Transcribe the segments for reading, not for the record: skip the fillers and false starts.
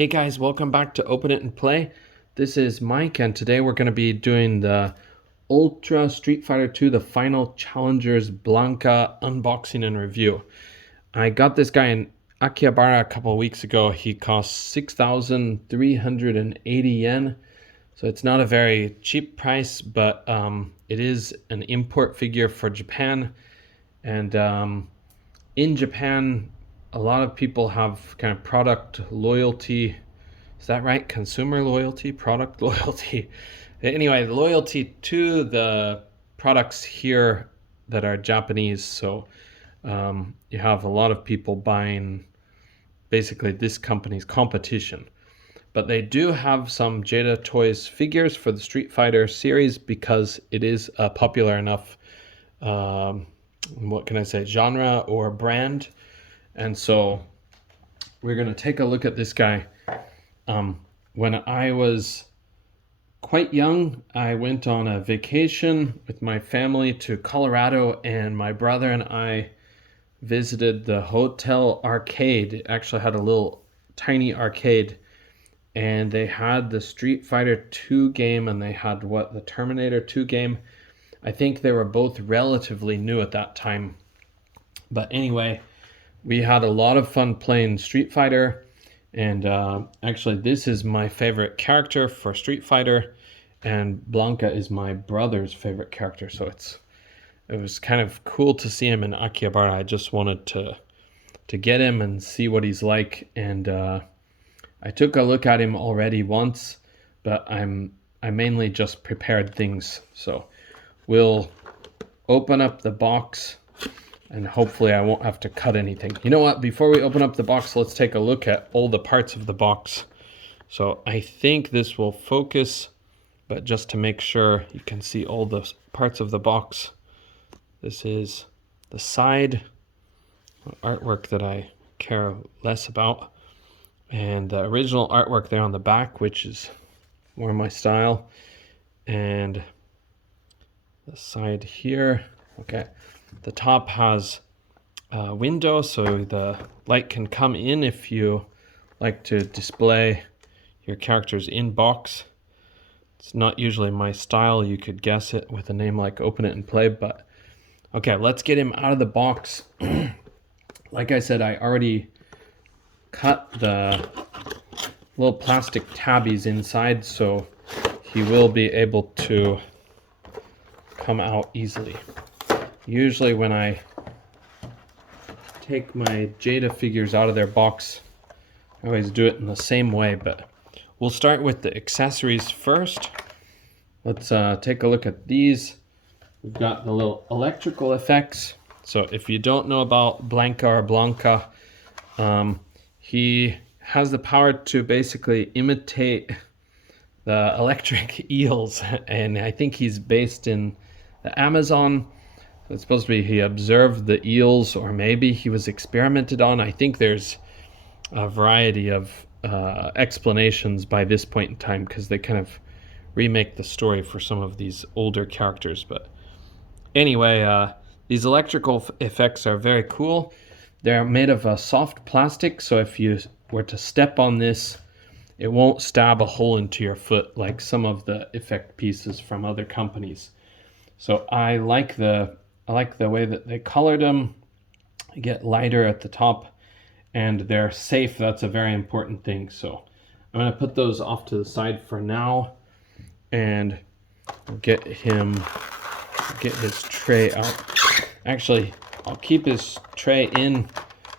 Hey guys, welcome back to Open It and Play. This is Mike, and today we're going to be doing the Ultra Street Fighter 2, the Final Challengers Blanka unboxing and review. I got this guy in Akihabara a couple of weeks ago. He cost 6,380 yen. So it's not a very cheap price, but it is an import figure for Japan. And in Japan, a lot of people have kind of product loyalty. Is that right? Consumer loyalty, product loyalty. Anyway, loyalty to the products here that are Japanese. So you have a lot of people buying basically this company's competition. But they do have some Jada Toys figures for the Street Fighter series because it is a popular enough, what can I say, genre or brand. And so we're going to take a look at this guy. When I was quite young, I went on a vacation with my family to Colorado, and my brother and I visited the hotel arcade. It actually had a little tiny arcade, and they had the Street Fighter 2 game, and they had the Terminator 2 game. I think they were both relatively new at that time. But anyway, we had a lot of fun playing Street Fighter, and actually this is my favorite character for Street Fighter, and Blanka is my brother's favorite character, so it was kind of cool to see him in Akihabara. I just wanted to get him and see what he's like, and I took a look at him already once, but I mainly just prepared things. So we'll open up the box, and hopefully I won't have to cut anything. You know what? Before we open up the box, let's take a look at all the parts of the box. So I think this will focus, but just to make sure you can see all the parts of the box. This is the side artwork that I care less about, and the original artwork there on the back, which is more my style, and the side here. Okay, the top has a window so the light can come in if you like to display your characters in box. It's not usually my style, you could guess it with a name like Open It and Play, but okay, let's get him out of the box. Like I said, I already cut the little plastic tabbies inside, so he will be able to come out easily. Usually when I take my Jada figures out of their box, I always do it in the same way, but we'll start with the accessories first. Let's take a look at these. We've got the little electrical effects. So if you don't know about Blanka or Blanka, he has the power to basically imitate the electric eels, and I think he's based in the Amazon. So it's supposed to be he observed the eels, or maybe he was experimented on. I think there's a variety of explanations by this point in time, because they kind of remake the story for some of these older characters. But anyway, these electrical effects are very cool. They're made of a soft plastic, so if you were to step on this, it won't stab a hole into your foot like some of the effect pieces from other companies. So I like the way that they colored them. They get lighter at the top, and they're safe. That's a very important thing. So I'm going to put those off to the side for now, and get his tray out. Actually, I'll keep his tray in.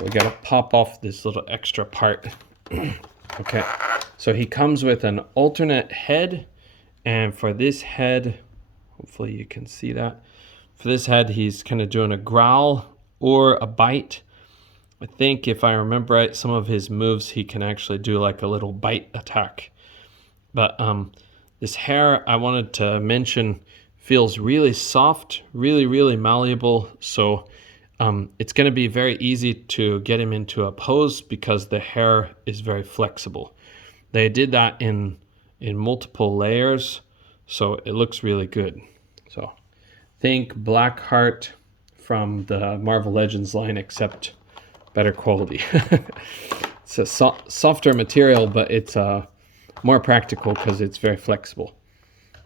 We got to pop off this little extra part. Okay, so he comes with an alternate head, and for this head, hopefully you can see that. For this head, he's kind of doing a growl or a bite. I think if I remember right, some of his moves, he can actually do like a little bite attack. But this hair, I wanted to mention, feels really soft, really malleable. So it's going to be very easy to get him into a pose because the hair is very flexible. They did that in multiple layers, so it looks really good. So think Blackheart from the Marvel Legends line, except better quality. it's a softer material, but it's more practical because it's very flexible.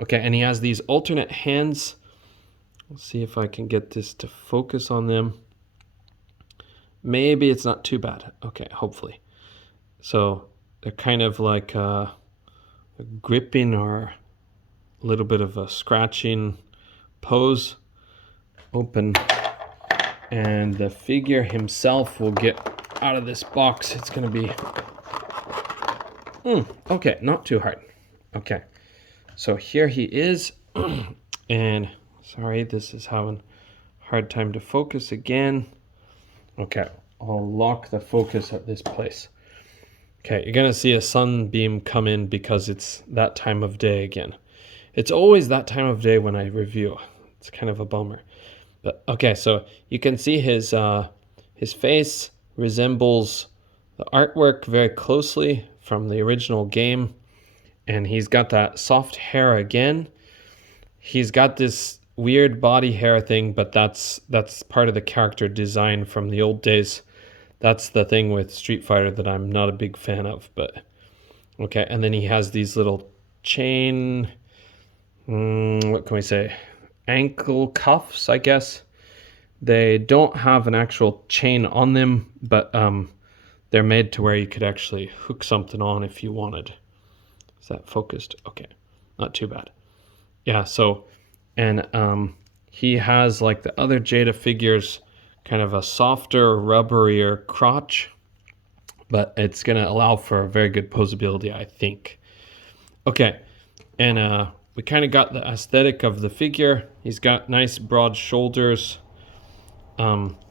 Okay, and he has these alternate hands. Let's see if I can get this to focus on them. Maybe it's not too bad. Okay, hopefully. So they're kind of like a gripping or a little bit of a scratching pose. Open, and the figure himself will get out of this box. It's gonna be okay, not too hard. Okay, so here he is. And sorry, this is having a hard time to focus again. Okay, I'll lock the focus at this place. Okay, you're gonna see a sunbeam come in because it's that time of day again. It's always that time of day when I review. It's kind of a bummer. But okay, so you can see his face resembles the artwork very closely from the original game, and he's got that soft hair again. He's got this weird body hair thing, but that's part of the character design from the old days. That's the thing with Street Fighter that I'm not a big fan of, but okay. And then he has these little chain, what can we say? Ankle cuffs, I guess. They don't have an actual chain on them, but they're made to where you could actually hook something on if you wanted. Is that focused? Okay, not too bad. Yeah, so, and he has, like the other Jada figures, kind of a softer, rubberier crotch, but it's going to allow for a very good posability, I think. Okay, and we kind of got the aesthetic of the figure. He's got nice broad shoulders.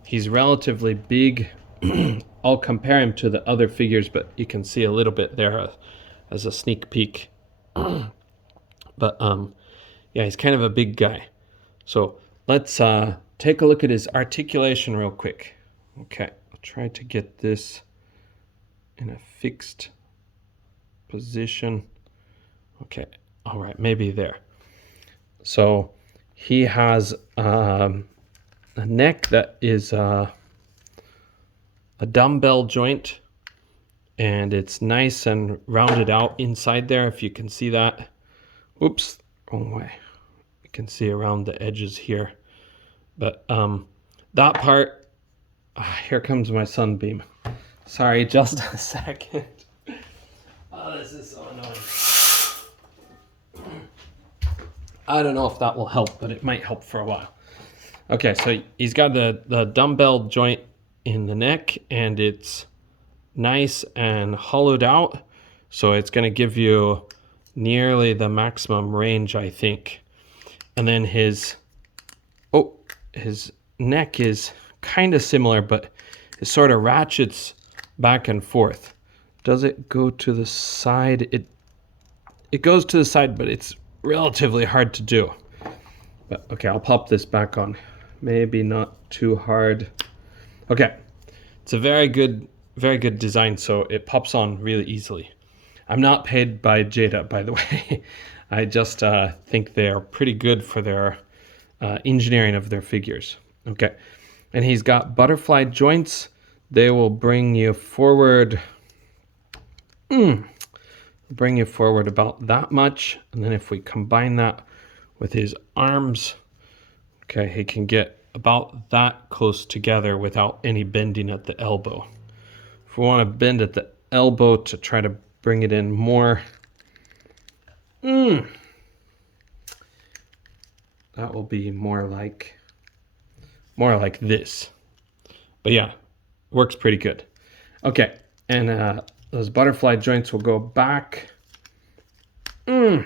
He's relatively big. I'll compare him to the other figures, but you can see a little bit there as a sneak peek. But yeah, he's kind of a big guy. So let's take a look at his articulation real quick. Okay, I'll try to get this in a fixed position. Okay, all right, maybe there. So he has a neck that is a dumbbell joint, and it's nice and rounded out inside there, if you can see that. Oops, wrong way. You can see around the edges here. But that part, here comes my sunbeam. Sorry, just a second. Oh, this is so annoying. I don't know if that will help, but it might help for a while. Okay, so he's got the dumbbell joint in the neck, and it's nice and hollowed out, so it's going to give you nearly the maximum range, I think. And then his neck is kind of similar, but it sort of ratchets back and forth. Does it go to the side? It goes to the side, but it's relatively hard to do. But okay, I'll pop this back on. Maybe not too hard. Okay, it's a very good design, so it pops on really easily. I'm not paid by Jada, by the way. I just think they are pretty good for their engineering of their figures. Okay, and he's got butterfly joints. They will bring you forward. Bring you forward about that much, and then if we combine that with his arms, okay, he can get about that close together without any bending at the elbow. If we want to bend at the elbow to try to bring it in more, that will be more like this. But yeah, works pretty good. Okay, and those butterfly joints will go back. It'll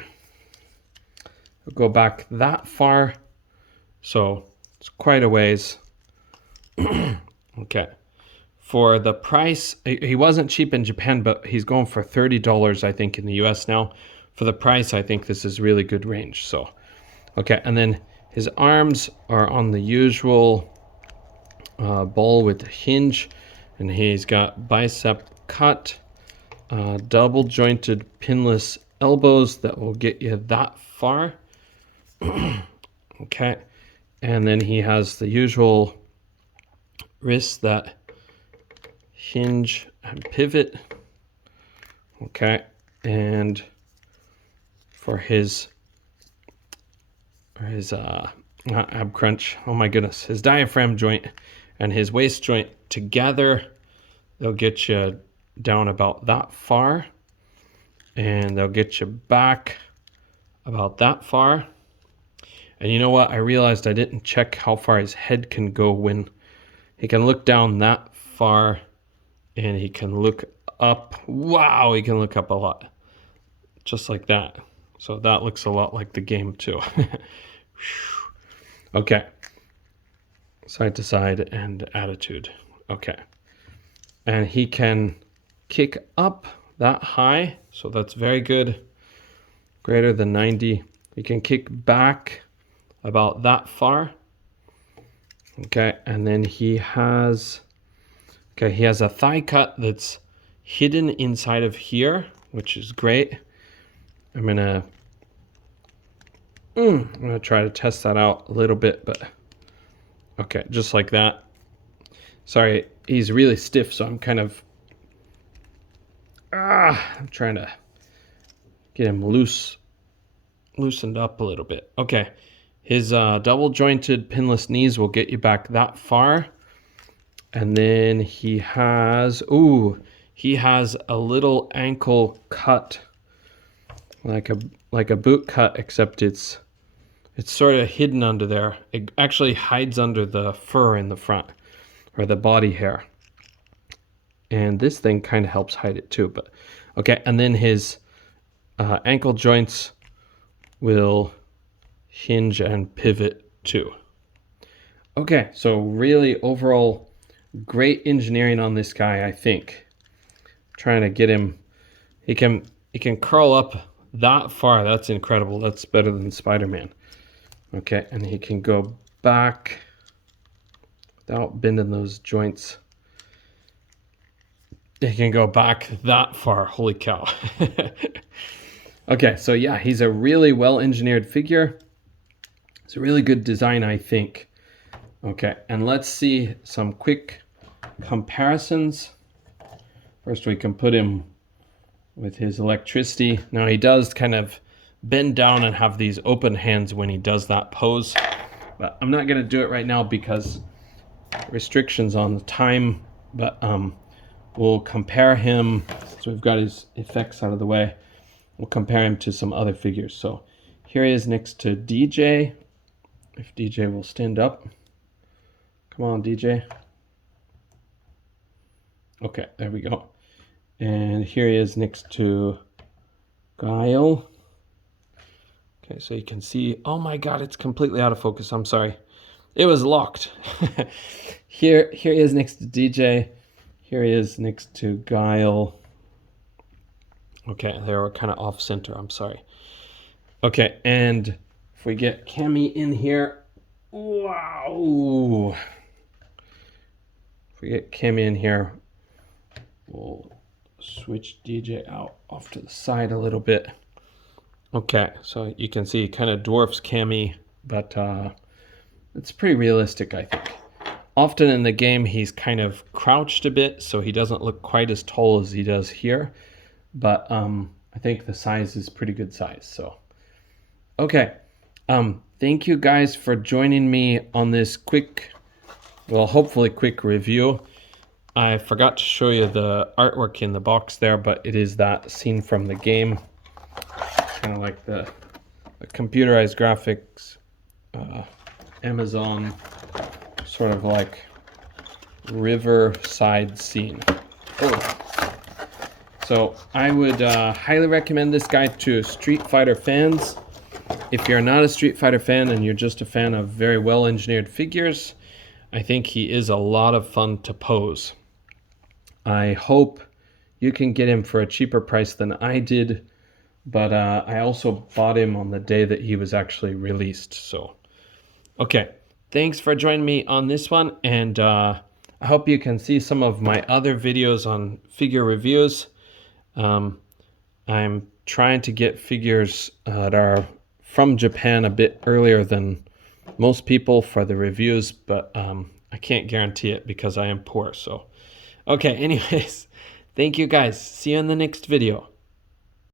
go back that far, so it's quite a ways. Okay, for the price, he wasn't cheap in Japan, but he's going for $30, I think, in the US now. For the price, I think this is really good range. So, okay, and then his arms are on the usual ball with the hinge, and he's got bicep cut, double jointed pinless elbows that will get you that far. Okay, and then he has the usual wrists that hinge and pivot. Okay, and for his not ab crunch, oh my goodness, his diaphragm joint and his waist joint together, they'll get you down about that far, and they'll get you back about that far. And you know what? I realized I didn't check how far his head can go. When he can look down that far, and he can look up. Wow, he can look up a lot. Just like that. So that looks a lot like the game too. Okay. Side to side and attitude. Okay. And he can kick up that high. So that's very good. Greater than 90. He can kick back about that far. Okay. And then he has a thigh cut that's hidden inside of here, which is great. I'm gonna try to test that out a little bit, but okay, just like that. Sorry, he's really stiff, so I'm kind of I'm trying to get him loosened up a little bit. Okay, his double jointed pinless knees will get you back that far, and then he has a little ankle cut, like a boot cut, except it's sort of hidden under there. It actually hides under the fur in the front, or the body hair. And this thing kind of helps hide it too. But okay, and then his ankle joints will hinge and pivot too. Okay, so really overall great engineering on this guy, I think. Trying to get him, he can curl up that far. That's incredible. That's better than Spider-Man. Okay, and he can go back without bending those joints. He can go back that far. Holy cow. Okay, so yeah, he's a really well-engineered figure. It's a really good design, I think. Okay, and let's see some quick comparisons. First, we can put him with his electricity. Now, he does kind of bend down and have these open hands when he does that pose, but I'm not going to do it right now because restrictions on the time. But we'll compare him. So we've got his effects out of the way. We'll compare him to some other figures. So here he is next to DJ. If DJ will stand up. Come on, DJ. Okay, there we go. And here he is next to Guile. Okay, so you can see, oh my God, it's completely out of focus. I'm sorry. It was locked. Here he is next to DJ. Here he is next to Guile. Okay, they were kind of off center. I'm sorry. Okay, and if we get Cammy in here, wow. If we get Cammy in here, we'll switch DJ out off to the side a little bit. Okay, so you can see he kind of dwarfs Cammy, but it's pretty realistic, I think. Often in the game, he's kind of crouched a bit, so he doesn't look quite as tall as he does here. But I think the size is pretty good size. So, okay. Thank you guys for joining me on this quick, well, hopefully quick review. I forgot to show you the artwork in the box there, but it is that scene from the game. Kind of like the computerized graphics, Amazon sort of like riverside scene. Oh. So I would highly recommend this guy to Street Fighter fans. If you're not a Street Fighter fan and you're just a fan of very well engineered figures, I think he is a lot of fun to pose. I hope you can get him for a cheaper price than I did, but I also bought him on the day that he was actually released. So, okay, thanks for joining me on this one, and I hope you can see some of my other videos on figure reviews. I'm trying to get figures that are from Japan a bit earlier than most people for the reviews, but I can't guarantee it because I am poor. So, okay, anyways, Thank you guys. See you in the next video.